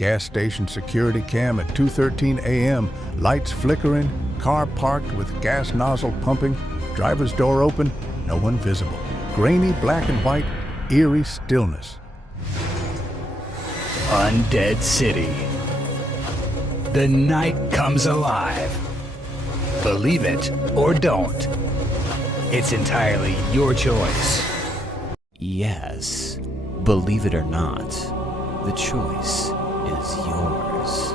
Gas station security cam at 2:13 a.m., lights flickering, car parked with gas nozzle pumping, driver's door open, no one visible. Grainy black and white, eerie stillness. Undead City. The night comes alive. Believe it or don't. It's entirely your choice. Yes, believe it or not, the choice is yours.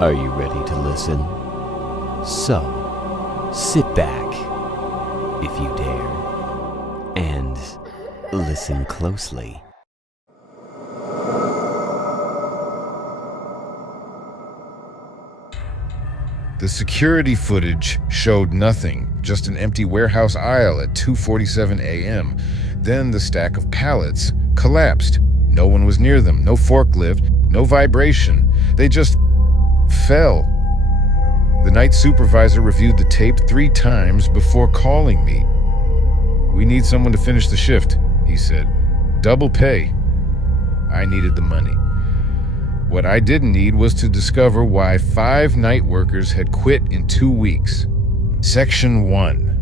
Are you ready to listen? So, sit back, if you dare, and listen closely. The security footage showed nothing, just an empty warehouse aisle at 2:47 a.m. Then the stack of pallets collapsed. No one was near them, no forklift, no vibration. They just fell. The night supervisor reviewed the tape 3 times before calling me. "We need someone to finish the shift," he said. "Double pay." I needed the money. What I didn't need was to discover why 5 night workers had quit in 2 weeks. Section 1.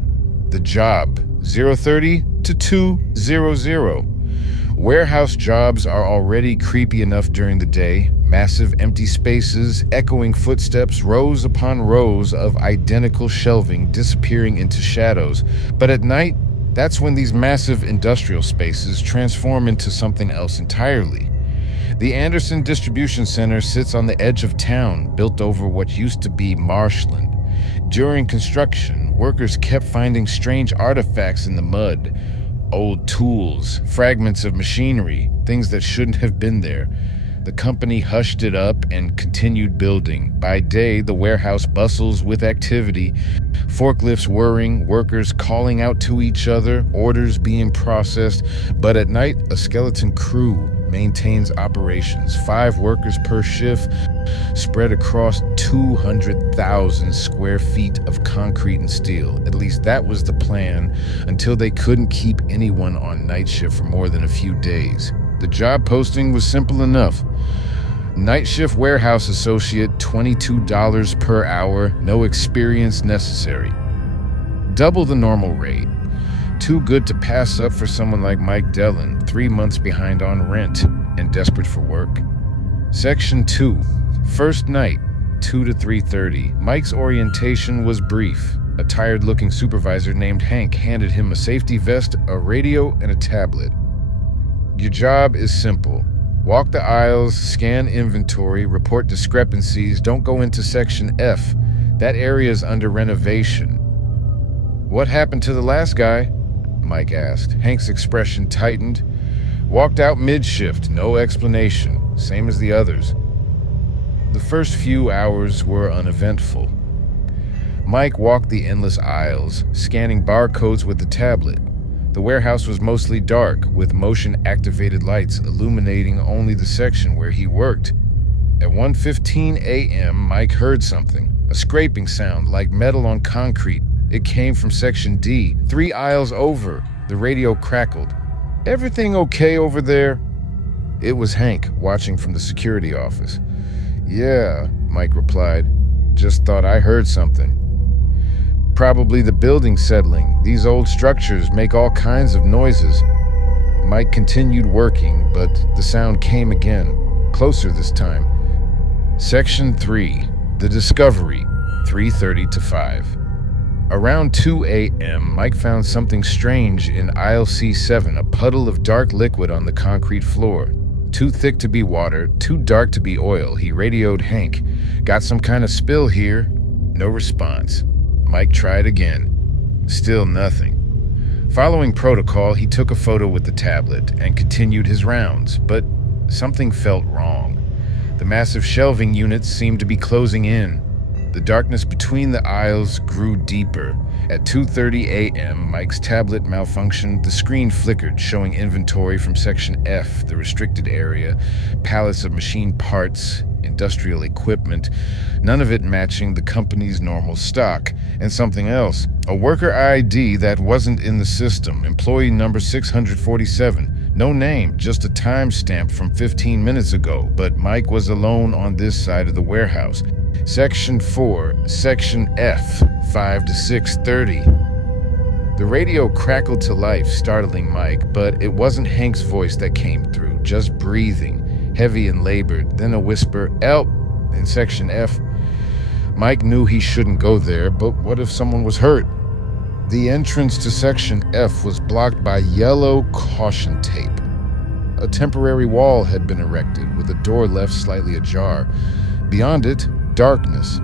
The job, 0:30 to 2:00. Warehouse jobs are already creepy enough during the day. Massive empty spaces, echoing footsteps, rows upon rows of identical shelving disappearing into shadows. But at night, that's when these massive industrial spaces transform into something else entirely. The Anderson Distribution Center sits on the edge of town, built over what used to be marshland. During construction, workers kept finding strange artifacts in the mud. Old tools, fragments of machinery, things that shouldn't have been there. The company hushed it up and continued building. By day, the warehouse bustles with activity, forklifts whirring, workers calling out to each other, orders being processed. But at night, a skeleton crew maintains operations, 5 workers per shift, spread across 200,000 square feet of concrete and steel. At least that was the plan, until they couldn't keep anyone on night shift for more than a few days. The job posting was simple enough. Night shift warehouse associate, $22 per hour, no experience necessary. Double the normal rate. Too good to pass up for someone like Mike Dellin, 3 months behind on rent and desperate for work. Section 2. First night, 2 to 3:30. Mike's orientation was brief. A tired-looking supervisor named Hank handed him a safety vest, a radio, and a tablet. Your job is simple. Walk the aisles, scan inventory, report discrepancies. Don't go into Section F. That area is under renovation. What happened to the last guy? Mike asked. Hank's expression tightened. Walked out mid-shift, no explanation, same as the others. The first few hours were uneventful. Mike walked the endless aisles, scanning barcodes with the tablet. The warehouse was mostly dark, with motion-activated lights illuminating only the section where he worked. At 1:15 a.m., Mike heard something, a scraping sound like metal on concrete. It came from Section D, 3 aisles over. The radio crackled. "Everything okay over there?" It was Hank, watching from the security office. "Yeah," Mike replied. "Just thought I heard something." "Probably the building settling. These old structures make all kinds of noises." Mike continued working, but the sound came again, closer this time. Section 3, The Discovery, 3:30 to 5. Around 2 a.m., Mike found something strange in aisle C7, a puddle of dark liquid on the concrete floor. Too thick to be water, too dark to be oil. He radioed Hank. "Got some kind of spill here?" No response. Mike tried again. Still nothing. Following protocol, he took a photo with the tablet and continued his rounds, but something felt wrong. The massive shelving units seemed to be closing in. The darkness between the aisles grew deeper. At 2:30 a.m., Mike's tablet malfunctioned. The screen flickered, showing inventory from Section F, the restricted area, pallets of machine parts, industrial equipment, none of it matching the company's normal stock. And something else, a worker ID that wasn't in the system, employee number 647, No name, just a timestamp from 15 minutes ago, but Mike was alone on this side of the warehouse. Section 4, Section F, 5 to 6:30. The radio crackled to life, startling Mike, but it wasn't Hank's voice that came through, just breathing, heavy and labored, then a whisper, "Help!" in Section F. Mike knew he shouldn't go there, but what if someone was hurt? The entrance to Section F was blocked by yellow caution tape. A temporary wall had been erected, with a door left slightly ajar. Beyond it, darkness.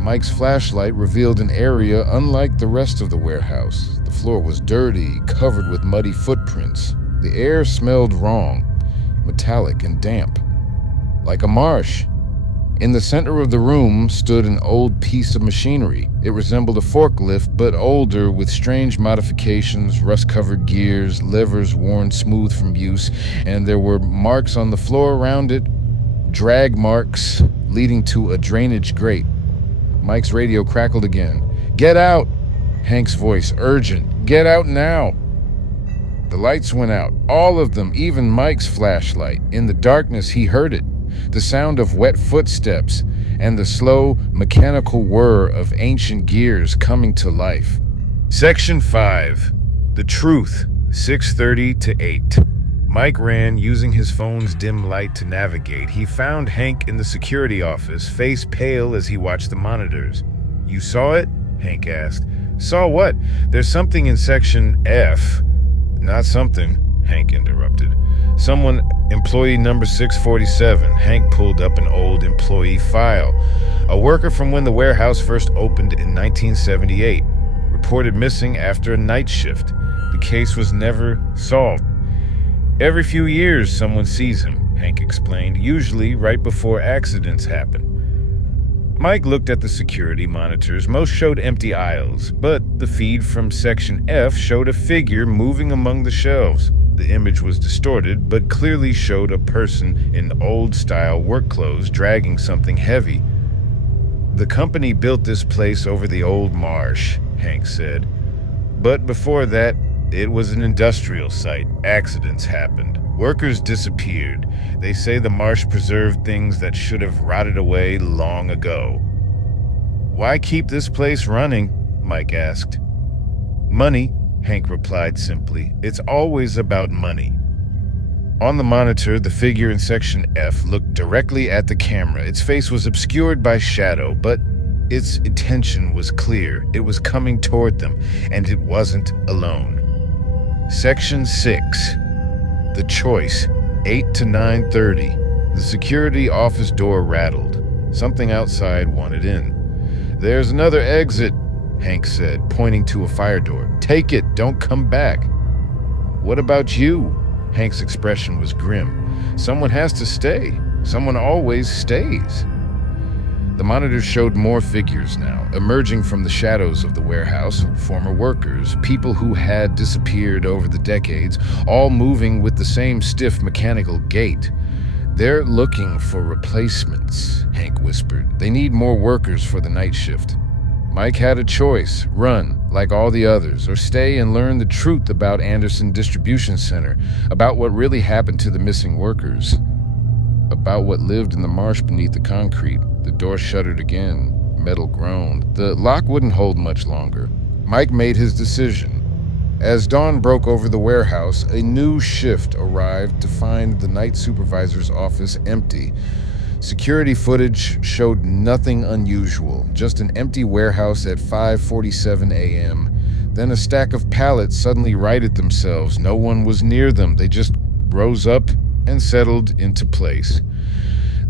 Mike's flashlight revealed an area unlike the rest of the warehouse. The floor was dirty, covered with muddy footprints. The air smelled wrong, metallic and damp, like a marsh. In the center of the room stood an old piece of machinery. It resembled a forklift, but older, with strange modifications, rust-covered gears, levers worn smooth from use, and there were marks on the floor around it, drag marks leading to a drainage grate. Mike's radio crackled again. "Get out!" Hank's voice, urgent. "Get out now!" The lights went out, all of them, even Mike's flashlight. In the darkness, he heard it. The sound of wet footsteps and the slow, mechanical whir of ancient gears coming to life. Section 5. The Truth, 6:30 to 8. Mike ran, using his phone's dim light to navigate. He found Hank in the security office, face pale as he watched the monitors. "You saw it?" Hank asked. "Saw what? There's something in Section F." "Not something," Hank interrupted. "Someone, employee number 647. Hank pulled up an old employee file. A worker from when the warehouse first opened in 1978. Reported missing after a night shift. The case was never solved. Every few years someone sees him," Hank explained, "usually right before accidents happen." Mike looked at the security monitors. Most showed empty aisles, but the feed from Section F showed a figure moving among the shelves. The image was distorted, but clearly showed a person in old-style work clothes dragging something heavy. "The company built this place over the old marsh," Hank said. "But before that, it was an industrial site. Accidents happened. Workers disappeared. They say the marsh preserved things that should have rotted away long ago." "Why keep this place running?" Mike asked. "Money," Hank replied simply. "It's always about money." On the monitor, the figure in Section F looked directly at the camera. Its face was obscured by shadow, but its intention was clear. It was coming toward them, and it wasn't alone. Section 6. The Choice, 8 to 9:30. The security office door rattled. Something outside wanted in. "There's another exit," Hank said, pointing to a fire door. "Take it, don't come back." "What about you?" Hank's expression was grim. "Someone has to stay. Someone always stays." The monitor showed more figures now, emerging from the shadows of the warehouse, former workers, people who had disappeared over the decades, all moving with the same stiff mechanical gait. "They're looking for replacements," Hank whispered. "They need more workers for the night shift." Mike had a choice: run, like all the others, or stay and learn the truth about Anderson Distribution Center, about what really happened to the missing workers, about what lived in the marsh beneath the concrete. The door shuttered again. Metal groaned. The lock wouldn't hold much longer. Mike made his decision. As dawn broke over the warehouse, a new shift arrived to find the night supervisor's office empty. Security footage showed nothing unusual, just an empty warehouse at 5:47 a.m. Then a stack of pallets suddenly righted themselves. No one was near them. They just rose up and settled into place.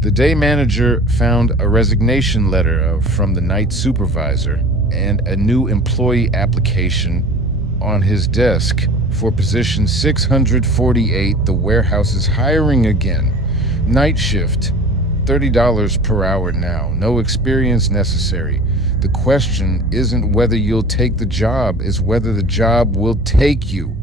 The day manager found a resignation letter from the night supervisor and a new employee application on his desk for position 648. The warehouse is hiring again. Night shift, $30 per hour now. No experience necessary. The question isn't whether you'll take the job, it's whether the job will take you.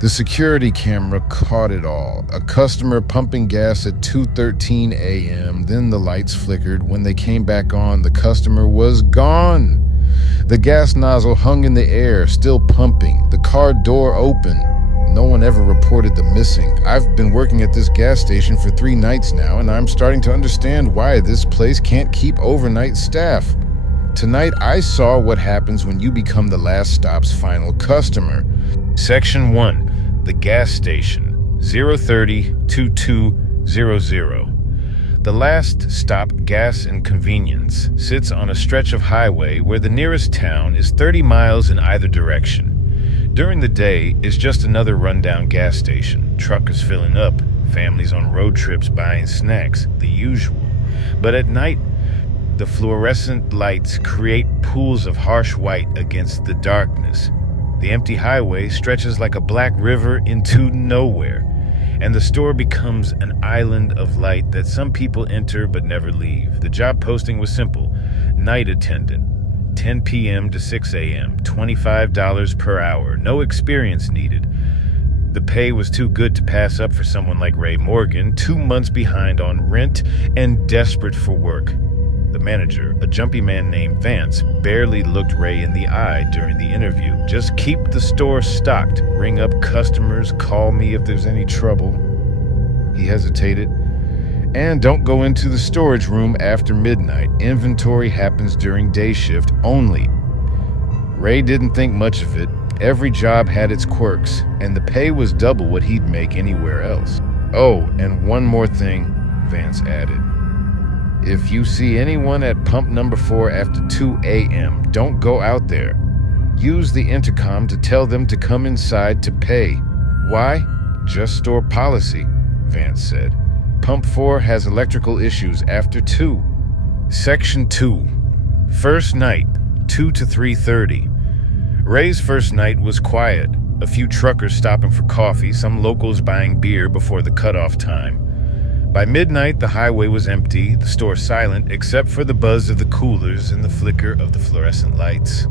The security camera caught it all. A customer pumping gas at 2:13 a.m., then the lights flickered. When they came back on, the customer was gone. The gas nozzle hung in the air, still pumping. The car door open. No one ever reported the missing. I've been working at this gas station for 3 nights now, and I'm starting to understand why this place can't keep overnight staff. Tonight, I saw what happens when you become the last stop's final customer. Section 1. The gas station, 030-2200. The last stop gas and convenience sits on a stretch of highway where the nearest town is 30 miles in either direction. During the day, it's just another rundown gas station. Truckers filling up, families on road trips buying snacks, the usual. But at night, the fluorescent lights create pools of harsh white against the darkness. The empty highway stretches like a black river into nowhere, and the store becomes an island of light that some people enter but never leave. The job posting was simple: night attendant, 10 p.m. to 6 a.m., $25 per hour, no experience needed. The pay was too good to pass up for someone like Ray Morgan, 2 months behind on rent and desperate for work. The manager, a jumpy man named Vance, barely looked Ray in the eye during the interview. Just keep the store stocked, ring up customers, call me if there's any trouble. He hesitated. And don't go into the storage room after midnight. Inventory happens during day shift only. Ray didn't think much of it. Every job had its quirks, and the pay was double what he'd make anywhere else. Oh, and one more thing, Vance added. If you see anyone at pump number 4 after 2 a.m., don't go out there. Use the intercom to tell them to come inside to pay. Why? Just store policy, Vance said. Pump 4 has electrical issues after 2. Section 2. First night, 2 to 3:30. Ray's first night was quiet. A few truckers stopping for coffee, some locals buying beer before the cutoff time. By midnight, the highway was empty, the store silent, except for the buzz of the coolers and the flicker of the fluorescent lights.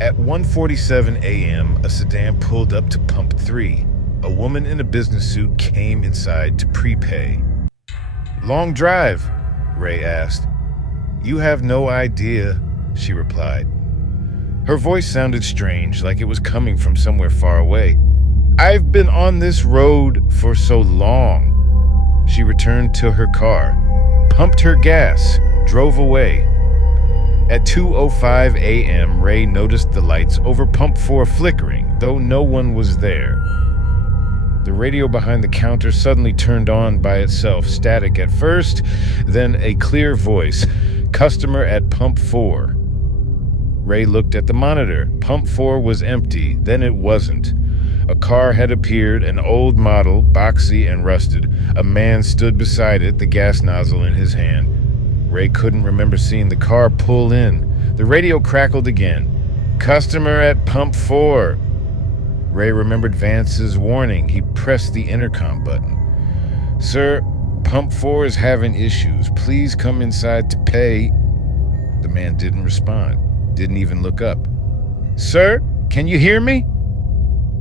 At 1:47 a.m., a sedan pulled up to pump 3. A woman in a business suit came inside to prepay. "Long drive?" Ray asked. "You have no idea," she replied. Her voice sounded strange, like it was coming from somewhere far away. "I've been on this road for so long." She returned to her car, pumped her gas, drove away. At 2:05 a.m., Ray noticed the lights over pump 4 flickering, though no one was there. The radio behind the counter suddenly turned on by itself, static at first, then a clear voice, "Customer at pump 4. Ray looked at the monitor. Pump 4 was empty, then it wasn't. A car had appeared, an old model, boxy and rusted. A man stood beside it, the gas nozzle in his hand. Ray couldn't remember seeing the car pull in. The radio crackled again. "Customer at pump 4. Ray remembered Vance's warning. He pressed the intercom button. "Sir, pump 4 is having issues. Please come inside to pay." The man didn't respond, didn't even look up. "Sir, can you hear me?"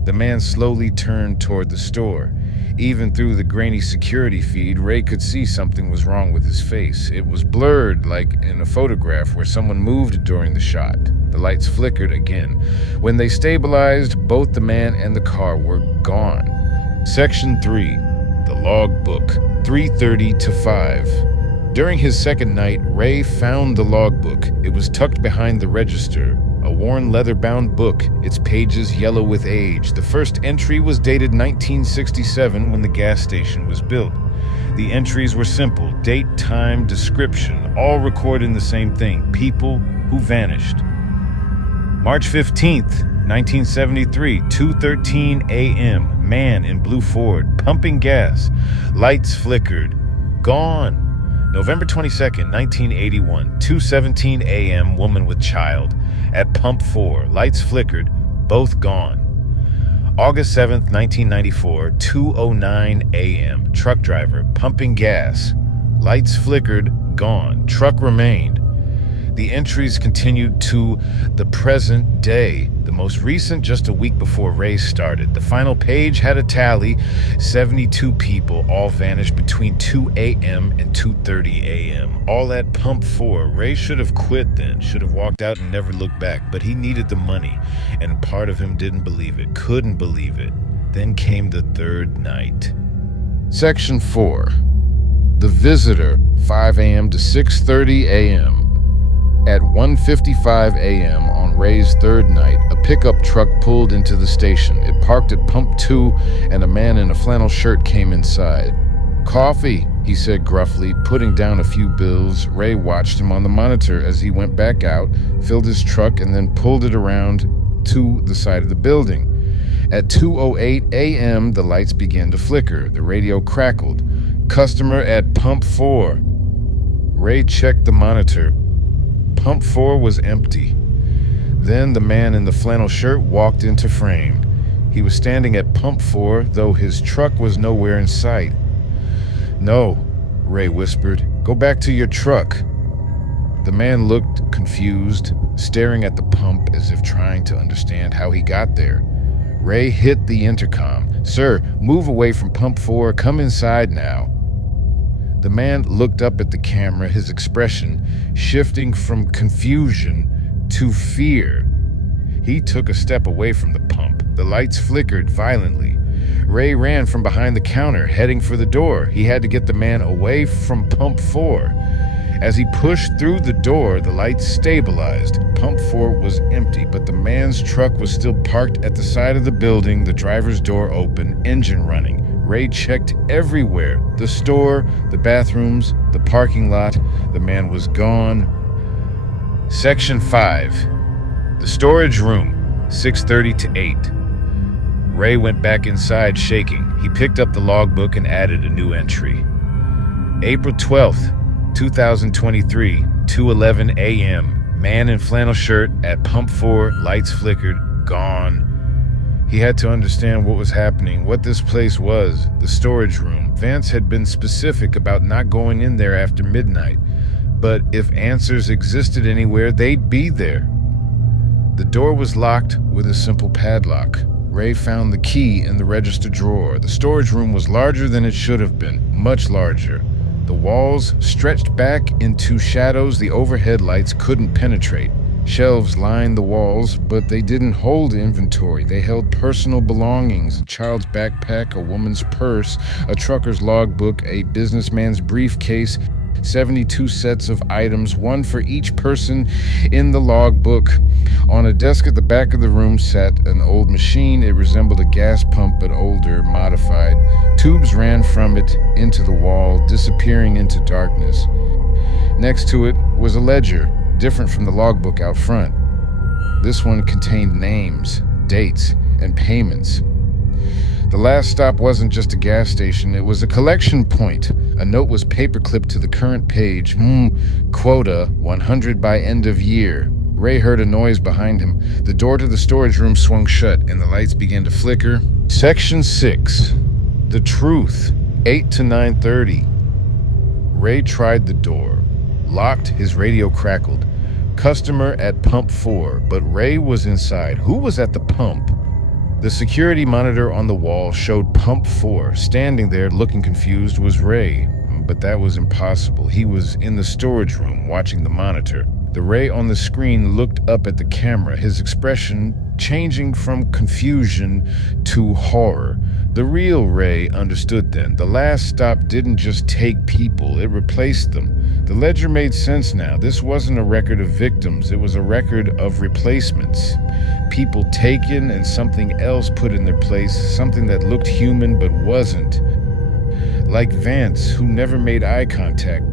The man slowly turned toward the store. Even through the grainy security feed, Ray could see something was wrong with his face. It was blurred, like in a photograph where someone moved during the shot. The lights flickered again. When they stabilized, both the man and the car were gone. Section 3. The logbook, 3:30 to 5. During his second night, Ray found the logbook. It was tucked behind the register. A worn leather-bound book, its pages yellow with age. The first entry was dated 1967 when the gas station was built. The entries were simple: date, time, description, all recording the same thing: people who vanished. March 15th, 1973, 2:13 a.m., man in blue Ford, pumping gas. Lights flickered. Gone. November 22nd, 1981, 2:17 a.m., woman with child. At pump 4, lights flickered, both gone. August 7th, 1994, 2:09 a.m., truck driver, pumping gas. Lights flickered, gone. Truck remained. The entries continued to the present day. The most recent just a week before Ray started. The final page had a tally, 72 people, all vanished between 2 a.m. and 2:30 a.m. All at Pump 4. Ray should have quit then, should have walked out and never looked back, but he needed the money, and part of him didn't believe it, couldn't believe it. Then came the third night. Section 4. The Visitor, 5 a.m. to 6:30 a.m. At 1:55 a.m. on Ray's third night, a pickup truck pulled into the station. It parked at Pump 2, and a man in a flannel shirt came inside. "Coffee," he said gruffly, putting down a few bills. Ray watched him on the monitor as he went back out, filled his truck, and then pulled it around to the side of the building. At 2:08 a.m., the lights began to flicker. The radio crackled. "Customer at Pump 4. Ray checked the monitor. Pump 4 was empty. Then the man in the flannel shirt walked into frame. He was standing at Pump 4, though his truck was nowhere in sight. "No," Ray whispered. "Go back to your truck." The man looked confused, staring at the pump as if trying to understand how he got there. Ray hit the intercom. "Sir, move away from Pump 4. Come inside now." The man looked up at the camera, his expression shifting from confusion to fear. He took a step away from the pump. The lights flickered violently. Ray ran from behind the counter, heading for the door. He had to get the man away from Pump 4. As he pushed through the door, the lights stabilized. Pump 4 was empty, but the man's truck was still parked at the side of the building, the driver's door open, engine running. Ray checked everywhere. The store, the bathrooms, the parking lot. The man was gone. Section 5. The storage room, 6:30 to 8. Ray went back inside shaking. He picked up the logbook and added a new entry. April 12th, 2023, 2:11 a.m. Man in flannel shirt at Pump 4, lights flickered, gone. He had to understand what was happening, what this place was, the storage room. Vance had been specific about not going in there after midnight, but if answers existed anywhere, they'd be there. The door was locked with a simple padlock. Ray found the key in the register drawer. The storage room was larger than it should have been, much larger. The walls stretched back into shadows the overhead lights couldn't penetrate. Shelves lined the walls, but they didn't hold inventory. They held personal belongings, a child's backpack, a woman's purse, a trucker's logbook, a businessman's briefcase, 72 sets of items, one for each person in the logbook. On a desk at the back of the room sat an old machine. It resembled a gas pump, but older, modified. Tubes ran from it into the wall, disappearing into darkness. Next to it was a ledger, different from the logbook out front. This one contained names, dates, and payments. The last stop wasn't just a gas station, it was a collection point. A note was paperclipped to the current page. Quota, 100 by end of year. Ray heard a noise behind him. The door to the storage room swung shut, and the lights began to flicker. Section 6. The Truth, 8 to 9:30. Ray tried the door. Locked, his radio crackled. Customer at Pump 4, but Ray was inside. Who was at the pump? The security monitor on the wall showed Pump 4. Standing there, looking confused, was Ray. But that was impossible. He was in the storage room, watching the monitor. The Ray on the screen looked up at the camera, his expression changing from confusion to horror. The real Ray understood then. The last stop didn't just take people, it replaced them. The ledger made sense now. This wasn't a record of victims, it was a record of replacements. People taken and something else put in their place, something that looked human but wasn't. Like Vance, who never made eye contact,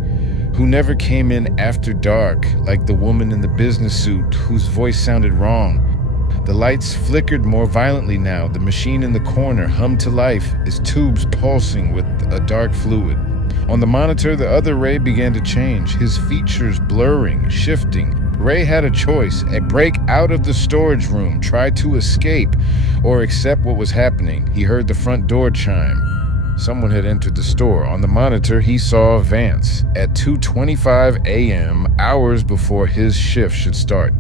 who never came in after dark, like the woman in the business suit whose voice sounded wrong. The lights flickered more violently now. The machine in the corner hummed to life, its tubes pulsing with a dark fluid. On the monitor, the other Ray began to change, his features blurring, shifting. Ray had a choice: a break out of the storage room, try to escape, or accept what was happening. He heard the front door chime. Someone had entered the store. On the monitor, he saw Vance at 2:25 a.m., hours before his shift should start.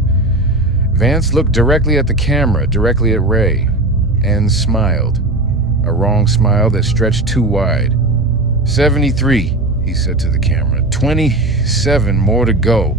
Vance looked directly at the camera, directly at Ray, and smiled. A wrong smile that stretched too wide. 73, he said to the camera. 27 more to go.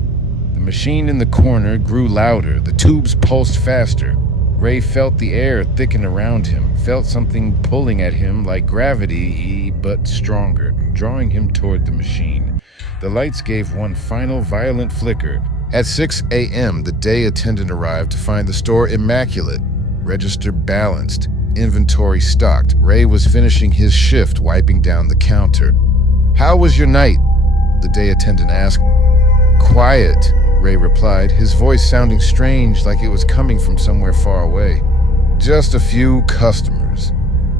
The machine in the corner grew louder. The tubes pulsed faster. Ray felt the air thicken around him, felt something pulling at him like gravity, but stronger, drawing him toward the machine. The lights gave one final violent flicker. At 6 a.m., the day attendant arrived to find the store immaculate, register balanced, inventory stocked. Ray was finishing his shift, wiping down the counter. "How was your night?" the day attendant asked. "Quiet," Ray replied, his voice sounding strange, like it was coming from somewhere far away. "Just a few customers."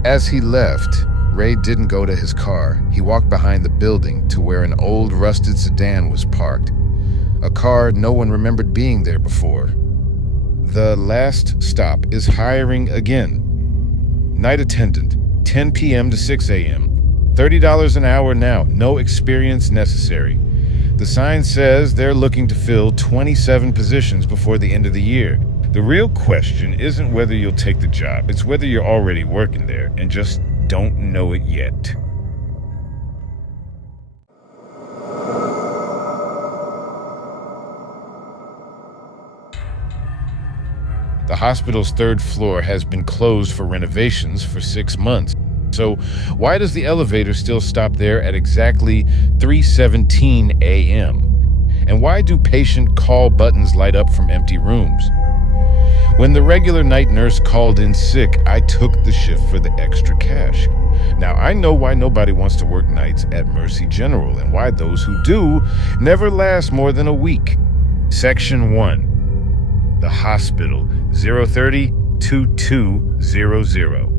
As he left, Ray didn't go to his car. He walked behind the building to where an old rusted sedan was parked. A car no one remembered being there before. The last stop is hiring again. Night attendant, 10 p.m. to 6 a.m. $30 an hour now, no experience necessary. The sign says they're looking to fill 27 positions before the end of the year. The real question isn't whether you'll take the job, it's whether you're already working there and just don't know it yet. The hospital's third floor has been closed for renovations for 6 months. So why does the elevator still stop there at exactly 3:17 a.m.? And why do patient call buttons light up from empty rooms? When the regular night nurse called in sick, I took the shift for the extra cash. Now, I know why nobody wants to work nights at Mercy General and why those who do never last more than a week. Section 1. The hospital, 030-2200.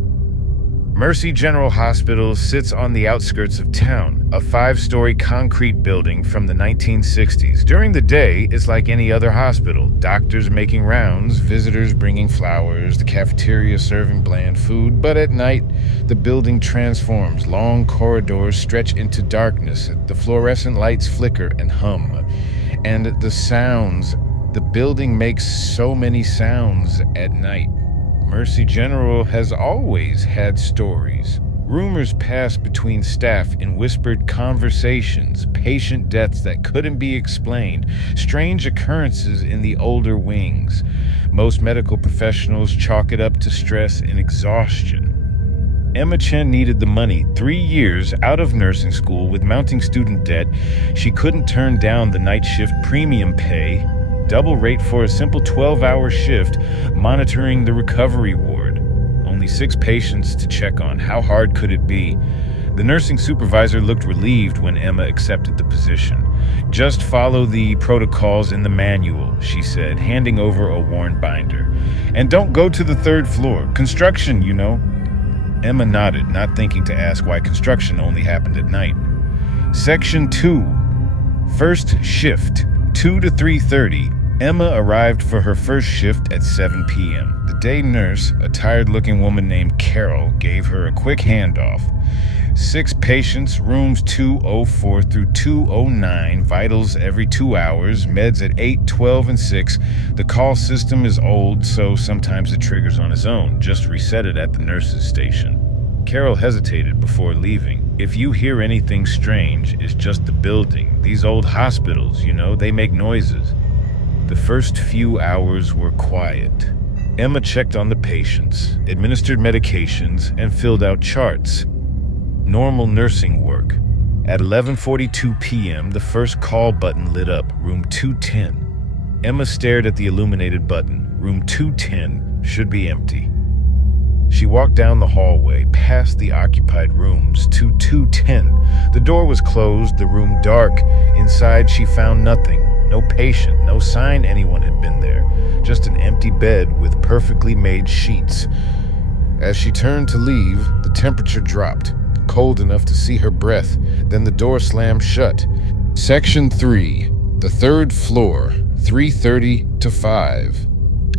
Mercy General Hospital sits on the outskirts of town, a 5-story concrete building from the 1960s. During the day, it's like any other hospital. Doctors making rounds, visitors bringing flowers, the cafeteria serving bland food. But at night, the building transforms. Long corridors stretch into darkness. The fluorescent lights flicker and hum. And the sounds. The building makes so many sounds at night. Mercy General has always had stories. Rumors pass between staff in whispered conversations, patient deaths that couldn't be explained, strange occurrences in the older wings. Most medical professionals chalk it up to stress and exhaustion. Emma Chen needed the money. 3 years out of nursing school with mounting student debt, she couldn't turn down the night shift premium pay. Double rate for a simple 12-hour shift, monitoring the recovery ward. Only 6 patients to check on. How hard could it be? The nursing supervisor looked relieved when Emma accepted the position. "Just follow the protocols in the manual," she said, handing over a worn binder. "And don't go to the 3rd floor. Construction, you know." Emma nodded, not thinking to ask why construction only happened at night. Section 2. First shift. 2 to 3:30, Emma arrived for her first shift at 7 p.m. The day nurse, a tired-looking woman named Carol, gave her a quick handoff. 6 patients, rooms 204 through 209, vitals every 2 hours, meds at 8, 12, and 6. The call system is old, so sometimes it triggers on its own. Just reset it at the nurse's station. Carol hesitated before leaving. "If you hear anything strange, it's just the building. These old hospitals, you know, they make noises." The first few hours were quiet. Emma checked on the patients, administered medications, and filled out charts. Normal nursing work. At 11:42 p.m., the first call button lit up, room 210. Emma stared at the illuminated button. Room 210 should be empty. She walked down the hallway, past the occupied rooms, to 210. The door was closed, the room dark. Inside, she found nothing. No patient, no sign anyone had been there. Just an empty bed with perfectly made sheets. As she turned to leave, the temperature dropped, cold enough to see her breath. Then the door slammed shut. Section 3, the 3rd floor, 3:30 to 5.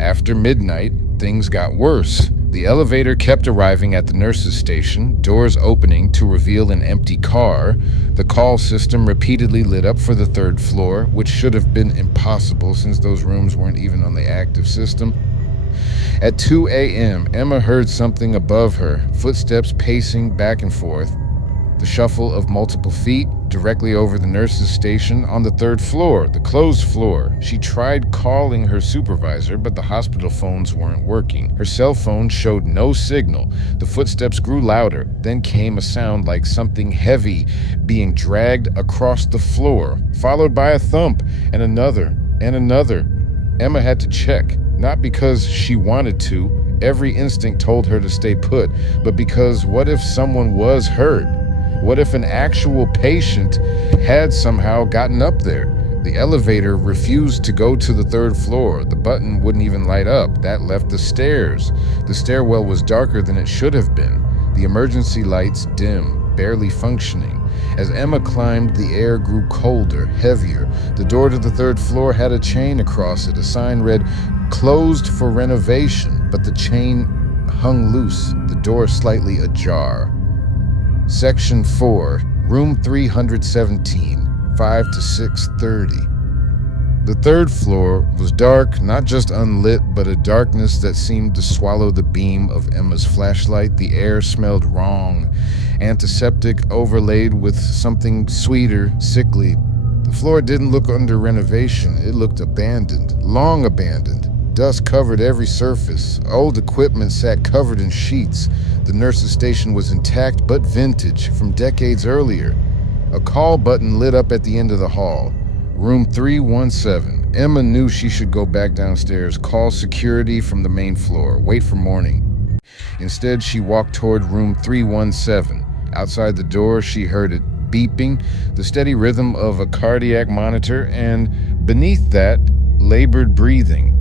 After midnight, things got worse. The elevator kept arriving at the nurse's station, doors opening to reveal an empty car. The call system repeatedly lit up for the 3rd floor, which should have been impossible since those rooms weren't even on the active system. At 2 a.m., Emma heard something above her, footsteps pacing back and forth. The shuffle of multiple feet directly over the nurse's station on the 3rd floor, the closed floor. She tried calling her supervisor, but the hospital phones weren't working. Her cell phone showed no signal. The footsteps grew louder. Then came a sound like something heavy being dragged across the floor, followed by a thump and another and another. Emma had to check, not because she wanted to. Every instinct told her to stay put, but because what if someone was hurt? What if an actual patient had somehow gotten up there? The elevator refused to go to the 3rd floor. The button wouldn't even light up. That left the stairs. The stairwell was darker than it should have been. The emergency lights dim, barely functioning. As Emma climbed, the air grew colder, heavier. The door to the 3rd floor had a chain across it. A sign read, "Closed for renovation," but the chain hung loose, the door slightly ajar. Section 4, room 317, 5 to 6:30. The 3rd floor was dark, not just unlit, but a darkness that seemed to swallow the beam of Emma's flashlight. The air smelled wrong, antiseptic overlaid with something sweeter, sickly. The floor didn't look under renovation. It looked abandoned, long abandoned. Dust covered every surface. Old equipment sat covered in sheets. The nurse's station was intact but vintage, from decades earlier. A call button lit up at the end of the hall. Room 317. Emma knew she should go back downstairs, call security from the main floor, wait for morning. Instead, she walked toward room 317. Outside the door, she heard it beeping, the steady rhythm of a cardiac monitor, and beneath that, labored breathing.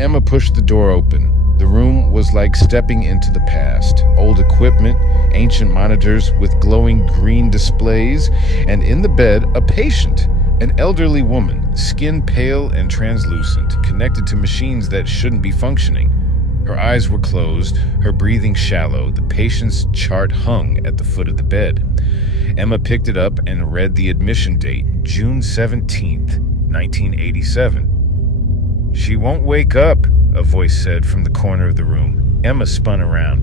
Emma pushed the door open. The room was like stepping into the past. Old equipment, ancient monitors with glowing green displays, and in the bed, a patient, an elderly woman, skin pale and translucent, connected to machines that shouldn't be functioning. Her eyes were closed, her breathing shallow. The patient's chart hung at the foot of the bed. Emma picked it up and read the admission date, June 17th, 1987. "She won't wake up," a voice said from the corner of the room. Emma spun around.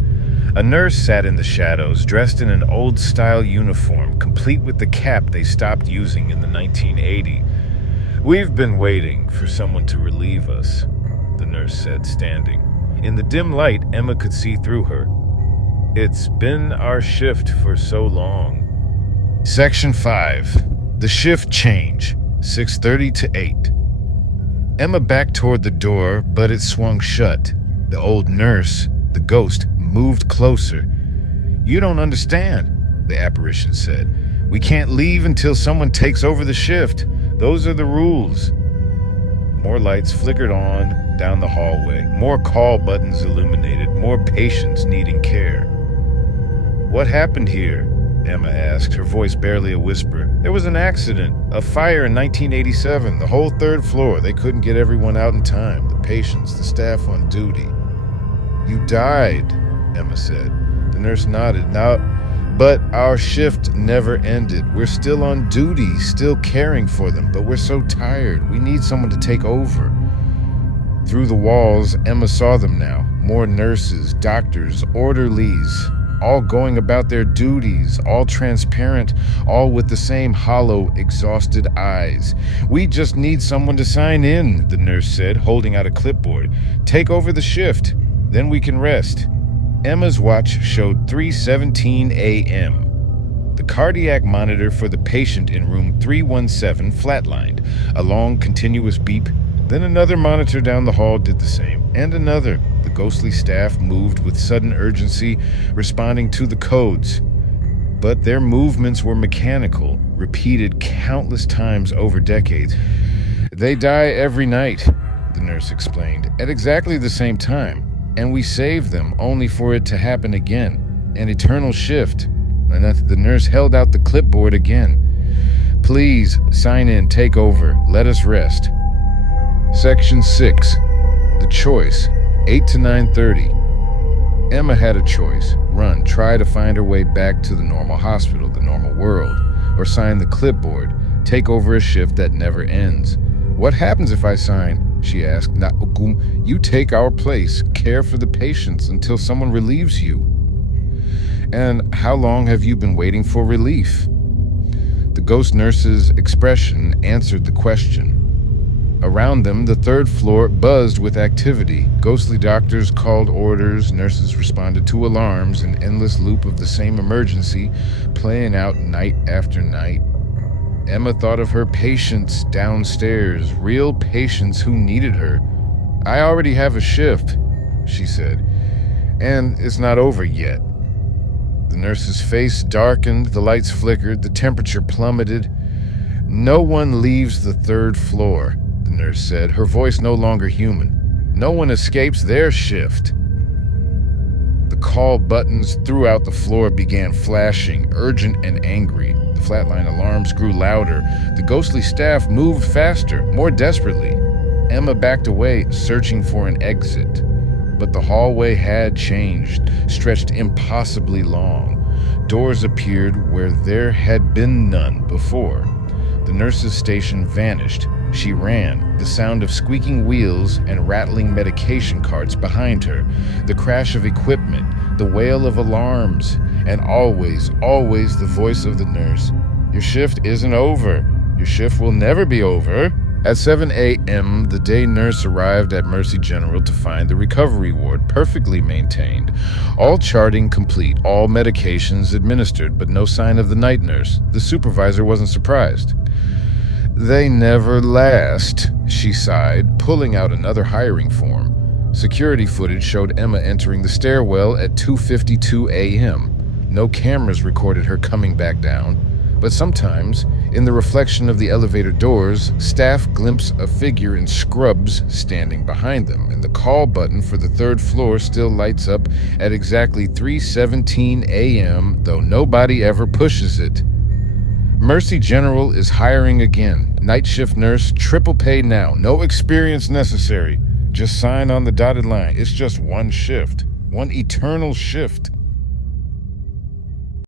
A nurse sat in the shadows, dressed in an old-style uniform, complete with the cap they stopped using in the 1980s. "We've been waiting for someone to relieve us," the nurse said, standing. In the dim light, Emma could see through her. "It's been our shift for so long." Section 5. The shift change, 6:30 to 8. Emma backed toward the door, but it swung shut. The old nurse, the ghost, moved closer. "You don't understand," the apparition said. "We can't leave until someone takes over the shift. Those are the rules." More lights flickered on down the hallway. More call buttons illuminated. More patients needing care. "What happened here?" Emma asked, her voice barely a whisper. "There was an accident, a fire in 1987, the whole 3rd floor. They couldn't get everyone out in time, the patients, the staff on duty." "You died," Emma said. The nurse nodded. "Now, but our shift never ended. We're still on duty, still caring for them, but we're so tired. We need someone to take over." Through the walls, Emma saw them now. More nurses, doctors, orderlies, all going about their duties, all transparent, all with the same hollow, exhausted eyes. "We just need someone to sign in," the nurse said, holding out a clipboard. "Take over the shift, then we can rest." Emma's watch showed 3:17 a.m. The cardiac monitor for the patient in room 317 flatlined. A long, continuous beep. Then another monitor down the hall did the same, and another. The ghostly staff moved with sudden urgency, responding to the codes. But their movements were mechanical, repeated countless times over decades. "They die every night," the nurse explained, "at exactly the same time. And we save them only for it to happen again. An eternal shift." And the nurse held out the clipboard again. "Please, sign in, take over, let us rest." Section 6. The choice, 8 to 9:30. Emma had a choice: run, try to find her way back to the normal hospital, the normal world, or sign the clipboard, take over a shift that never ends. What happens if I sign? She asked. You take our place, care for the patients until someone relieves you. And how long have you been waiting for relief? The ghost nurse's expression answered the question. Around them, the third floor buzzed with activity. Ghostly doctors called orders, nurses responded to alarms, an endless loop of the same emergency playing out night after night. Emma thought of her patients downstairs, real patients who needed her. I already have a shift, she said, and it's not over yet. The nurse's face darkened, the lights flickered, the temperature plummeted. No one leaves the third floor, the nurse said, her voice no longer human. No one escapes their shift. The call buttons throughout the floor began flashing, urgent and angry. The flatline alarms grew louder. The ghostly staff moved faster, more desperately. Emma backed away, searching for an exit. But the hallway had changed, stretched impossibly long. Doors appeared where there had been none before. The nurse's station vanished. She ran, the sound of squeaking wheels and rattling medication carts behind her, the crash of equipment, the wail of alarms, and always the voice of the nurse. Your shift isn't over. Your shift will never be over. At 7 a.m., the day nurse arrived at Mercy General to find the recovery ward perfectly maintained, all charting complete, all medications administered, but no sign of the night nurse. The supervisor wasn't surprised. They never last, she sighed, pulling out another hiring form. Security footage showed Emma entering the stairwell at 2:52 a.m. No cameras recorded her coming back down, but sometimes, in the reflection of the elevator doors, staff glimpse a figure in scrubs standing behind them, and the call button for the third floor still lights up at exactly 3:17 a.m., though nobody ever pushes it. Mercy General is hiring again. Night shift nurse, triple pay now. No experience necessary. Just sign on the dotted line. It's just one shift. One eternal shift.